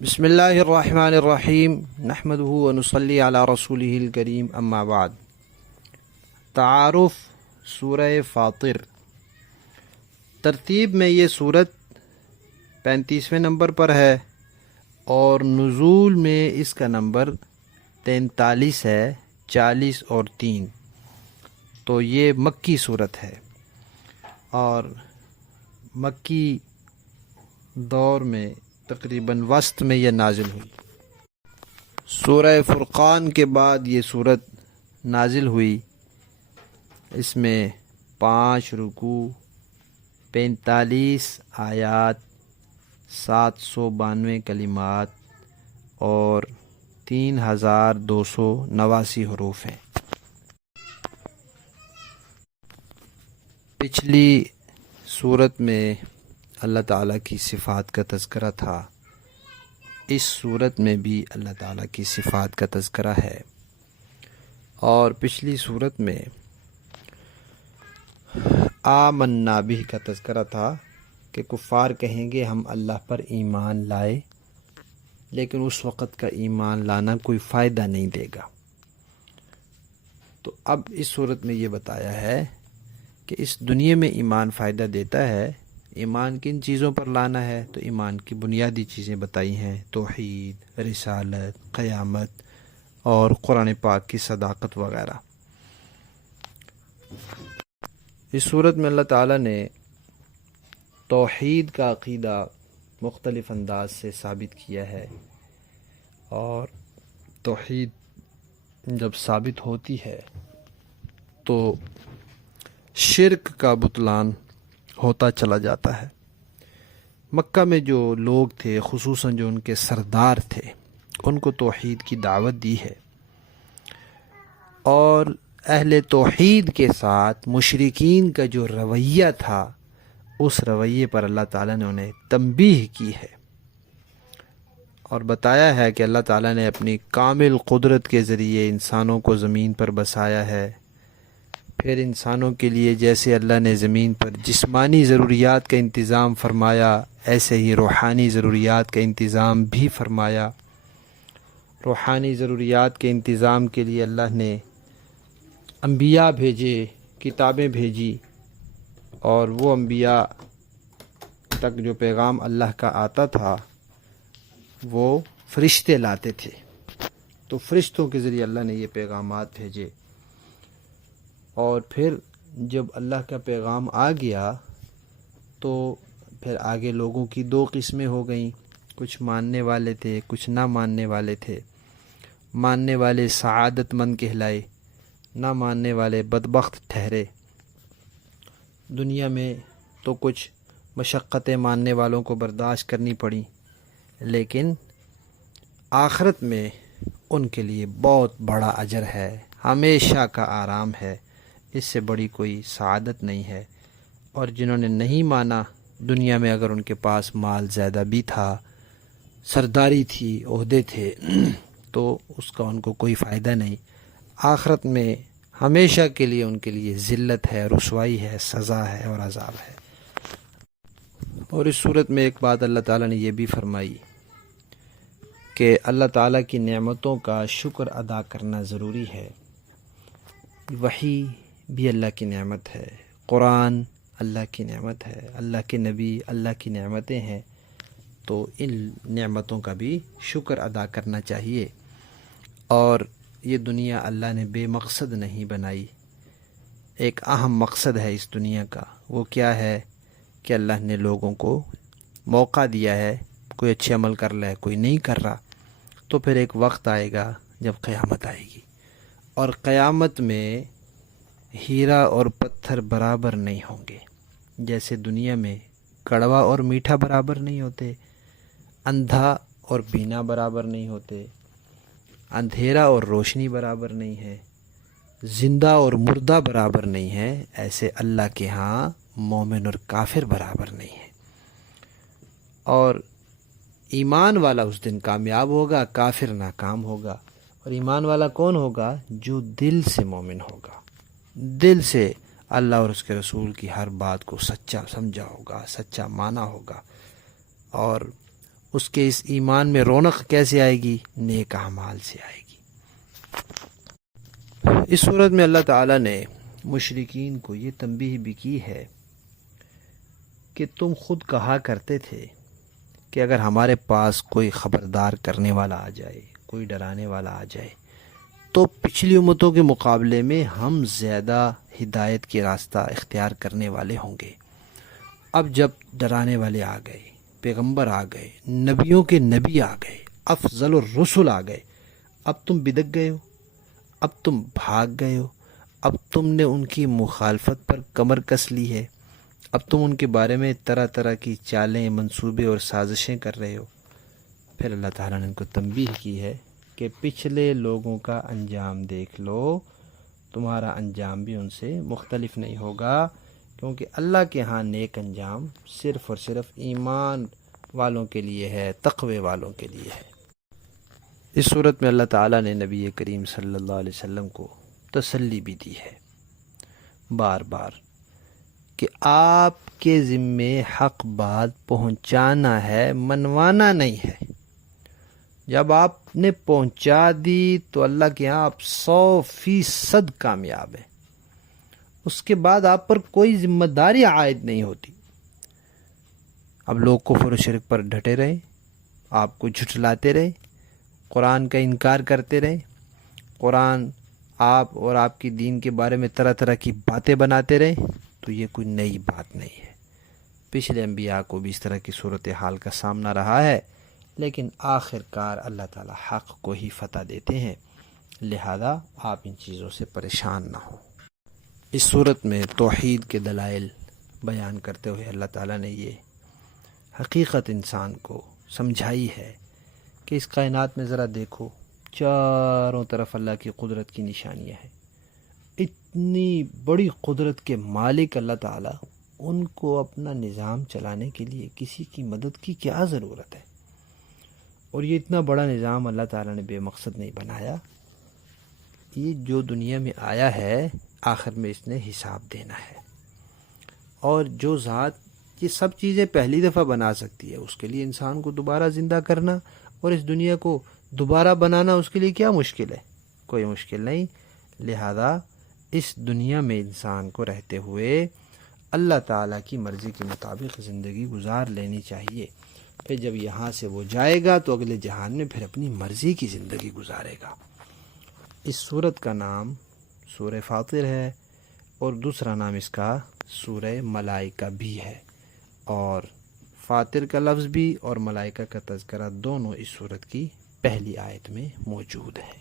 بسم اللہ الرحمن الرحیم نحمدہ ونصلی علی رسولہ الکریم اما بعد۔ تعارف سورہ فاطر، ترتیب میں یہ سورت 35ویں نمبر پر ہے اور نزول میں اس کا نمبر 43 ہے، 40 اور 3، تو یہ مکی صورت ہے اور مکی دور میں تقریباً وسط میں یہ نازل ہوئی۔ سورہ فرقان کے بعد یہ صورت نازل ہوئی۔ اس میں 5 رکوع، 45 آیات، 792 کلمات اور 3289 حروف ہیں۔ پچھلی صورت میں اللہ تعالیٰ کی صفات کا تذکرہ تھا، اس صورت میں بھی اللہ تعالیٰ کی صفات کا تذکرہ ہے، اور پچھلی صورت میں آمنا بہ کا تذکرہ تھا کہ کفار کہیں گے ہم اللہ پر ایمان لائے، لیکن اس وقت کا ایمان لانا کوئی فائدہ نہیں دے گا۔ تو اب اس صورت میں یہ بتایا ہے کہ اس دنیا میں ایمان فائدہ دیتا ہے۔ ایمان کن چیزوں پر لانا ہے؟ تو ایمان کی بنیادی چیزیں بتائی ہیں، توحید، رسالت، قیامت اور قرآن پاک کی صداقت وغیرہ۔ اس صورت میں اللہ تعالیٰ نے توحید کا عقیدہ مختلف انداز سے ثابت کیا ہے، اور توحید جب ثابت ہوتی ہے تو شرک کا بطلان ہوتا چلا جاتا ہے۔ مکہ میں جو لوگ تھے، خصوصاً جو ان کے سردار تھے، ان کو توحید کی دعوت دی ہے، اور اہل توحید کے ساتھ مشرکین کا جو رویہ تھا، اس رویے پر اللہ تعالیٰ نے انہیں تنبیہ کی ہے اور بتایا ہے کہ اللہ تعالیٰ نے اپنی کامل قدرت کے ذریعے انسانوں کو زمین پر بسایا ہے۔ پھر انسانوں کے لیے جیسے اللہ نے زمین پر جسمانی ضروریات کا انتظام فرمایا، ایسے ہی روحانی ضروریات کا انتظام بھی فرمایا۔ روحانی ضروریات کے انتظام کے لیے اللہ نے انبیاء بھیجے، کتابیں بھیجی، اور وہ انبیاء تک جو پیغام اللہ کا آتا تھا وہ فرشتے لاتے تھے، تو فرشتوں کے ذریعے اللہ نے یہ پیغامات بھیجے۔ اور پھر جب اللہ کا پیغام آ گیا تو پھر آگے لوگوں کی 2 قسمیں ہو گئیں، کچھ ماننے والے تھے، کچھ نہ ماننے والے تھے۔ ماننے والے سعادت مند کہلائے، نہ ماننے والے بدبخت ٹھہرے۔ دنیا میں تو کچھ مشقتیں ماننے والوں کو برداشت کرنی پڑیں، لیکن آخرت میں ان کے لیے بہت بڑا اجر ہے، ہمیشہ کا آرام ہے، اس سے بڑی کوئی سعادت نہیں ہے۔ اور جنہوں نے نہیں مانا، دنیا میں اگر ان کے پاس مال زیادہ بھی تھا، سرداری تھی، عہدے تھے، تو اس کا ان کو کوئی فائدہ نہیں۔ آخرت میں ہمیشہ کے لیے ان کے لیے ذلت ہے، رسوائی ہے، سزا ہے اور عذاب ہے۔ اور اس صورت میں ایک بات اللہ تعالیٰ نے یہ بھی فرمائی کہ اللہ تعالیٰ کی نعمتوں کا شکر ادا کرنا ضروری ہے۔ وحی بھی اللہ کی نعمت ہے، قرآن اللہ کی نعمت ہے، اللہ کے نبی اللہ کی نعمتیں ہیں، تو ان نعمتوں کا بھی شکر ادا کرنا چاہیے۔ اور یہ دنیا اللہ نے بے مقصد نہیں بنائی، ایک اہم مقصد ہے اس دنیا کا۔ وہ کیا ہے کہ اللہ نے لوگوں کو موقع دیا ہے، کوئی اچھے عمل کر رہا ہے، کوئی نہیں کر رہا، تو پھر ایک وقت آئے گا جب قیامت آئے گی، اور قیامت میں ہیرا اور پتھر برابر نہیں ہوں گے۔ جیسے دنیا میں کڑوا اور میٹھا برابر نہیں ہوتے، اندھا اور بینا برابر نہیں ہوتے، اندھیرا اور روشنی برابر نہیں ہے، زندہ اور مردہ برابر نہیں ہے، ایسے اللہ کے ہاں مومن اور کافر برابر نہیں ہے۔ اور ایمان والا اس دن کامیاب ہوگا، کافر ناکام ہوگا۔ اور ایمان والا کون ہوگا؟ جو دل سے مومن ہوگا، دل سے اللہ اور اس کے رسول کی ہر بات کو سچا سمجھا ہوگا، سچا مانا ہوگا، اور اس کے اس ایمان میں رونق کیسے آئے گی؟ نیک اعمال سے آئے گی۔ اس صورت میں اللہ تعالیٰ نے مشرکین کو یہ تنبیہ بھی کی ہے کہ تم خود کہا کرتے تھے کہ اگر ہمارے پاس کوئی خبردار کرنے والا آ جائے، کوئی ڈرانے والا آ جائے، تو پچھلی امتوں کے مقابلے میں ہم زیادہ ہدایت کے راستہ اختیار کرنے والے ہوں گے۔ اب جب ڈرانے والے آ گئے، پیغمبر آ گئے، نبیوں کے نبی آ گئے، افضل الرسل آ گئے، اب تم بدک گئے ہو، اب تم بھاگ گئے ہو، اب تم نے ان کی مخالفت پر کمر کس لی ہے، اب تم ان کے بارے میں طرح طرح کی چالیں، منصوبے اور سازشیں کر رہے ہو۔ پھر اللہ تعالیٰ نے ان کو تنبیہ کی ہے کہ پچھلے لوگوں کا انجام دیکھ لو، تمہارا انجام بھی ان سے مختلف نہیں ہوگا، کیونکہ اللہ کے ہاں نیک انجام صرف اور صرف ایمان والوں کے لیے ہے، تقوی والوں کے لیے ہے۔ اس صورت میں اللہ تعالیٰ نے نبی کریم صلی اللہ علیہ وسلم کو تسلی بھی دی ہے بار بار کہ آپ کے ذمے حق بات پہنچانا ہے، منوانا نہیں ہے۔ جب آپ نے پہنچا دی تو اللہ کے ہاں آپ 100% کامیاب ہیں، اس کے بعد آپ پر کوئی ذمہ داری عائد نہیں ہوتی۔ اب لوگ کفر و شرک پر ڈٹے رہے، آپ کو جھٹلاتے رہے، قرآن کا انکار کرتے رہے، قرآن آپ اور آپ کی دین کے بارے میں طرح طرح کی باتیں بناتے رہے، تو یہ کوئی نئی بات نہیں ہے۔ پچھلے انبیاء کو بھی اس طرح کی صورتحال کا سامنا رہا ہے، لیکن آخر کار اللہ تعالی حق کو ہی فتح دیتے ہیں، لہذا آپ ان چیزوں سے پریشان نہ ہوں۔ اس صورت میں توحید کے دلائل بیان کرتے ہوئے اللہ تعالیٰ نے یہ حقیقت انسان کو سمجھائی ہے کہ اس کائنات میں ذرا دیکھو، چاروں طرف اللہ کی قدرت کی نشانیاں ہیں۔ اتنی بڑی قدرت کے مالک اللہ تعالیٰ، ان کو اپنا نظام چلانے کے لیے کسی کی مدد کی کیا ضرورت ہے؟ اور یہ اتنا بڑا نظام اللہ تعالیٰ نے بے مقصد نہیں بنایا۔ یہ جو دنیا میں آیا ہے، آخر میں اس نے حساب دینا ہے، اور جو ذات یہ سب چیزیں پہلی دفعہ بنا سکتی ہے، اس کے لیے انسان کو دوبارہ زندہ کرنا اور اس دنیا کو دوبارہ بنانا اس کے لیے کیا مشکل ہے؟ کوئی مشکل نہیں۔ لہذا اس دنیا میں انسان کو رہتے ہوئے اللہ تعالیٰ کی مرضی کے مطابق زندگی گزار لینی چاہیے۔ پھر جب یہاں سے وہ جائے گا تو اگلے جہان میں پھر اپنی مرضی کی زندگی گزارے گا۔ اس سورت کا نام سورہ فاطر ہے، اور دوسرا نام اس کا سورہ ملائکہ بھی ہے، اور فاطر کا لفظ بھی اور ملائکہ کا تذکرہ دونوں اس سورت کی پہلی آیت میں موجود ہے۔